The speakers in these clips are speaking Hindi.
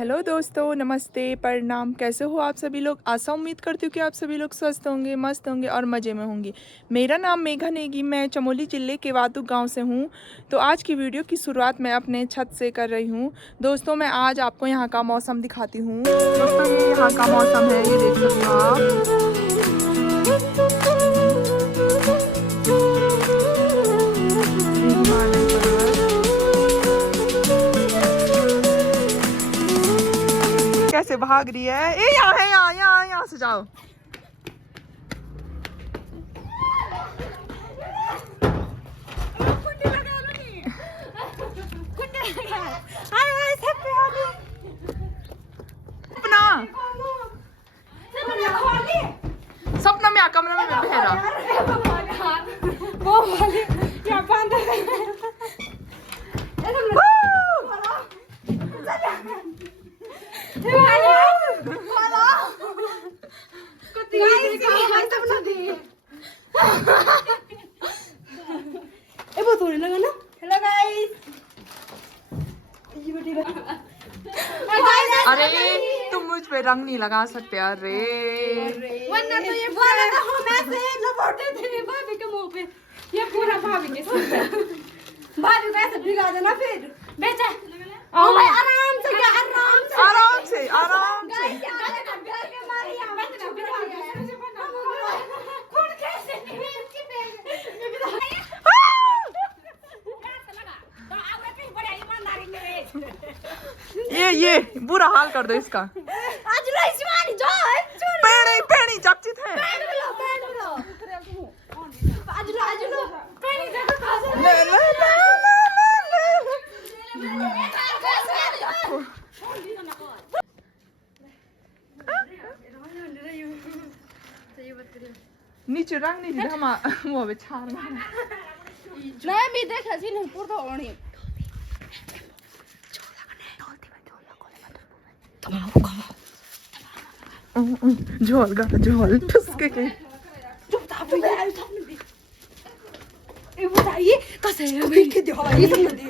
हेलो दोस्तों, नमस्ते, प्रणाम। कैसे हो आप सभी लोग? आशा उम्मीद करती हूँ कि आप सभी लोग स्वस्थ होंगे, मस्त होंगे और मज़े में होंगे। मेरा नाम मेघा नेगी, मैं चमोली ज़िले के वातु गांव से हूँ। तो आज की वीडियो की शुरुआत मैं अपने छत से कर रही हूँ। दोस्तों, मैं आज आपको यहाँ का मौसम दिखाती हूँ। दोस्तों, ये यहाँ का मौसम है, ये देख सकते हो आप। कैसे भाग रही है? ए यहाँ है, यहाँ से जाओ। सपना में कमरा में बहरा वो वाली या बंद बहुत होने लगा ना। हेलो गाइस, अरे तुम मुझ पे रंग नहीं लगा सकते। अरे वरना तो ये बोला था हम ऐसे लपटे थे भाभी के मुंह पे, ये पूरा भाभी के साथ भाभी को ऐसे भिगा देना फिर बेटा। ओ भाई आराम से, आराम से ये बुरा हाल कर दो इसका। आज लइसवानी जो पेड़ी जपचित है। आज लो पेड़ी देखो खास ले नीचे रंग नहीं दिया हम वो बेचार नहीं भी देखा सी नहीं पूरा ओणी झोल ठुसके के बताइए कैसे है दे ये सब दे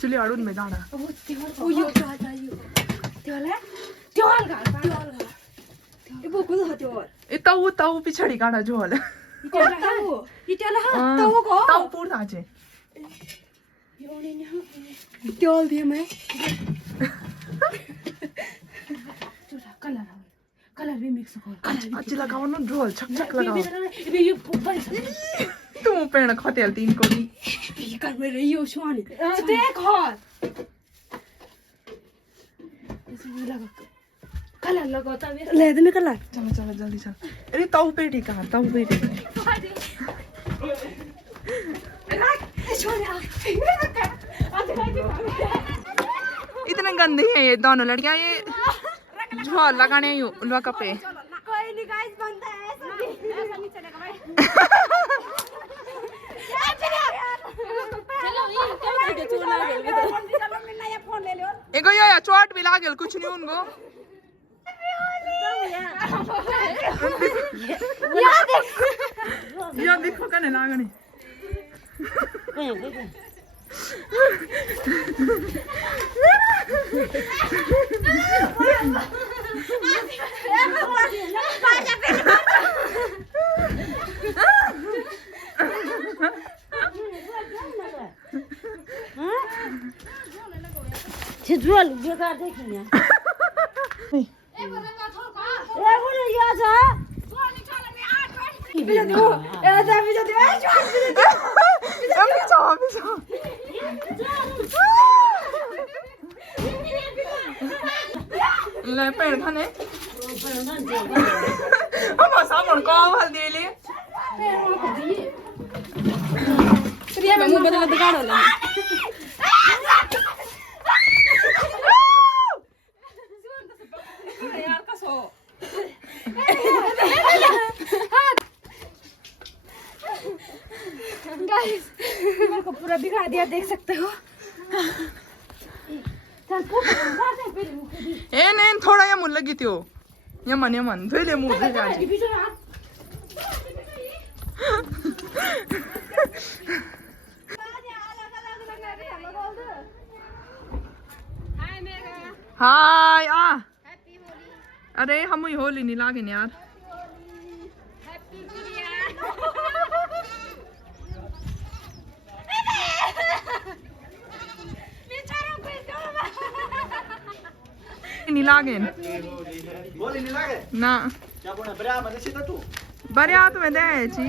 चलिए आड़ून में जाना। वो यो ताऊ पिछड़ी गाना झोल ताऊ पूरा आजे त्योल दिए मैं कलर भी मिक्स कर अच्छी लगाओ ना झोल छक लगाओ। तुम पेड़ खतेल तीन को भी ये कर मेरे यो सुहानी देख हां इसे लगा कलर लगाता ले दे कलर। चलो जल्दी चल। अरे ताऊ पेटी का ताऊ पेटी इतने गंदे हैं ये दोनों लड़कियां। ये झोल लगाने लगा पे कोई नहीं गाइस, बनता है ऐसा नहीं चलेगा भाई। चलो ये क्या वीडियो चोर लागल चलो मैं नया फोन ले लो। एगो या चोट भी लागल कुछ नहीं उनको या देखो कने लागने झोल बेकार देखिए ले पेड़ खाने हम सामने को हल दे ले प्रिया में मुंह बदल बिगाड़ होला यार कसो गाइस मेरे को पूरा बिगाड़ दिया, देख सकते हो। ए नहीं थोड़ा ये मुल्ला गीती हो यमन यमन धोले मुंह धोले आज हाय आ अरे हम होली नहीं लागे यार। नहीं लागे ना बरिया तुम्हें दे जी।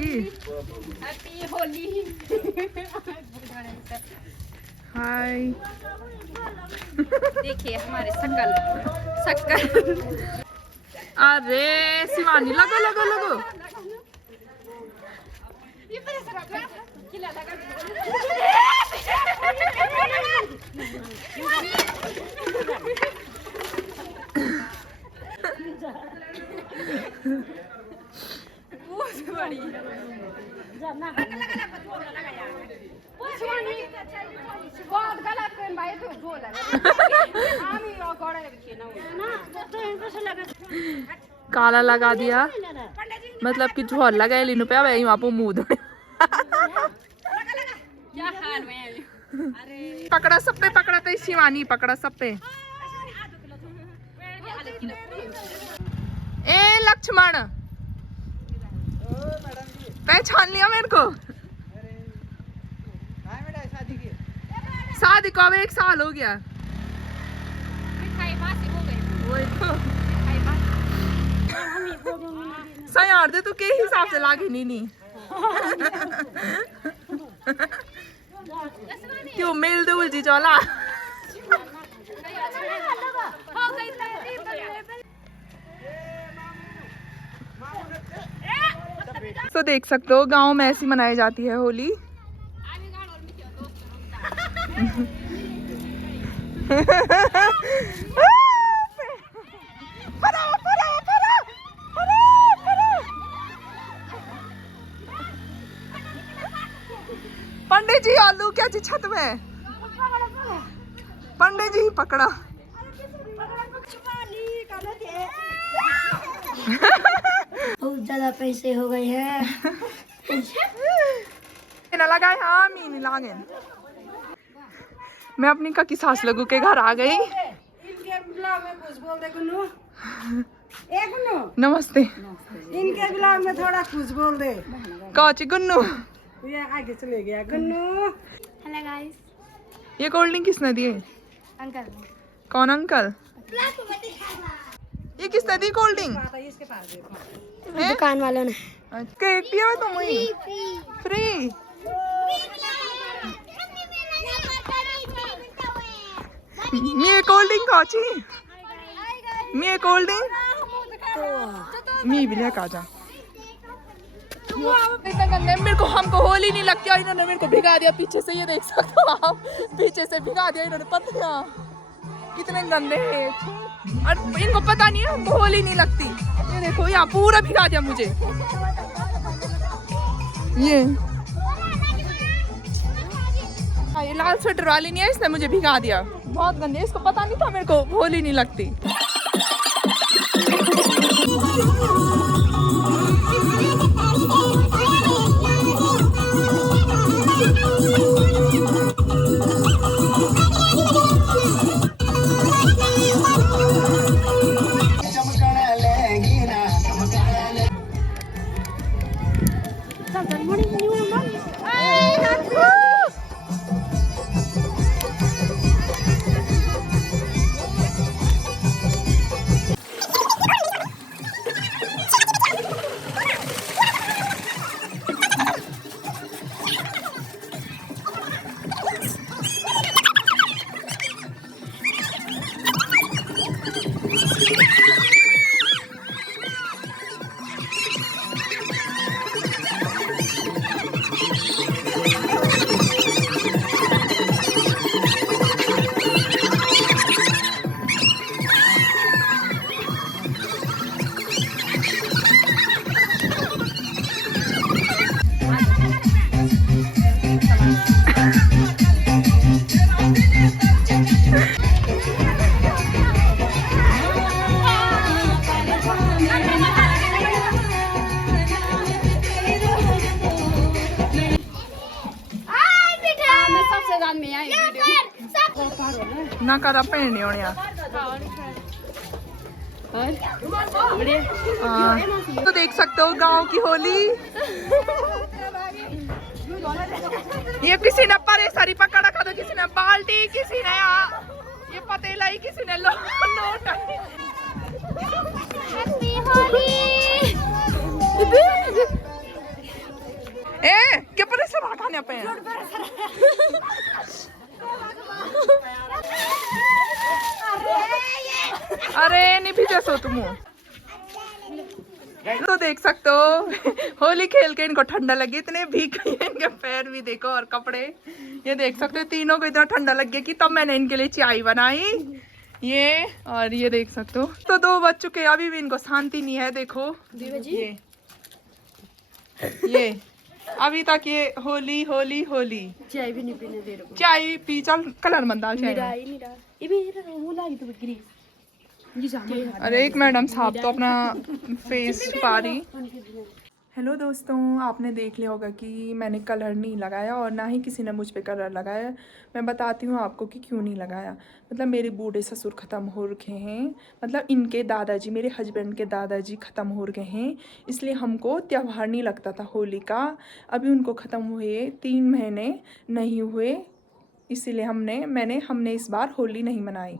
हैप्पी होली। हाय देखिए हमारे शकल शकल। अरे शिवानी लगो लगो लगो। काला लगा दिया मतलब कि झोल लगा लीनु पे अब वहाँ पे मुँह धोए। पकड़ा सब पे पकड़ा तो शिवानी पकड़ा सब पे। ए लक्ष्मण पहचान लिया मेरे को। शादी को अब 1 साल हो गया। वही तो सही यार दे तू के हिसाब से लागे नहीं क्यों मेल दे उलझी चला। तो देख सकते हो गांव में ऐसी मनाई जाती है होली। पंडित जी आलू क्या जी छत में। पंडित जी पकड़ा। बहुत ज्यादा पैसे हो गए हैं। ना लगाए हाँ मी नहीं लागे। मैं अपनी काकी सास लगू के घर आ गई। नमस्ते। इनके ब्लॉग में थोड़ा कुछ बोल दे। काची गुन्नू ये आगे चले गया गुन्नू। Hello guys. ये कोल्ड ड्रिंक किसने दिए? अंकल। कौन अंकल? ये किसने दी कोल्ड ड्रिंक? दुकान वालों ने। केक दिया तुम वही फ्री। मैं कोल्ड ड्रिंक काची मैं कोल्ड ड्रिंक मैं भी लेकर आ जा। मेरे को हमको होली नहीं लगती और इन्होंने मेरे को भिगा दिया पीछे से। ये देख सकते हो आप पीछे से भिगा दिया इन्होंने। पता कितने गंदे हैं और इनको पता नहीं है हमको होली नहीं लगती। ये देखो यहाँ पूरा भिगा दिया मुझे। ये लाल स्वेटर वाली नहीं है इसने मुझे भिगा दिया। बहुत गंदे। इसको पता नहीं था मेरे को होली नहीं लगती। ना करा पहनने होने तो देख सकते हो गांव की होली। ये किसी ने परे सारी पकड़ रखा तो किसी ने बाल्टी, किसी ने ये पतेला ही, किसी ने लोटा। ए क्या परे से भागने पे अरे नहीं भीजे सो तुम। तो देख सकते हो होली खेल के इनको ठंडा लगी, इतने भीग गए इनके पैर भी देखो और कपड़े। ये देख सकते हो तीनों को इतना ठंडा लग गया कि तब मैंने इनके लिए चाय बनाई। ये और ये देख सकते हो तो 2 बज चुके, अभी भी इनको शांति नहीं है। देखो ये अभी तक ये होली होली होली। चाय भी नहीं पीने दे रहे। चाय पी चल, कलर मत डाल चाय में। अरे एक मैडम साहब तो अपना फेस छुपा रही। हेलो दोस्तों, आपने देख लिया होगा कि मैंने कलर नहीं लगाया और ना ही किसी ने मुझ पे कलर लगाया। मैं बताती हूँ आपको कि क्यों नहीं लगाया। मतलब मेरे बूढ़े ससुर ख़त्म हो रखे हैं, मतलब इनके दादाजी, मेरे हस्बैंड के दादाजी ख़त्म हो रखे हैं, इसलिए हमको त्यौहार नहीं लगता था होली का। अभी उनको ख़त्म हुए 3 महीने नहीं हुए, इसीलिए हमने इस बार होली नहीं मनाई।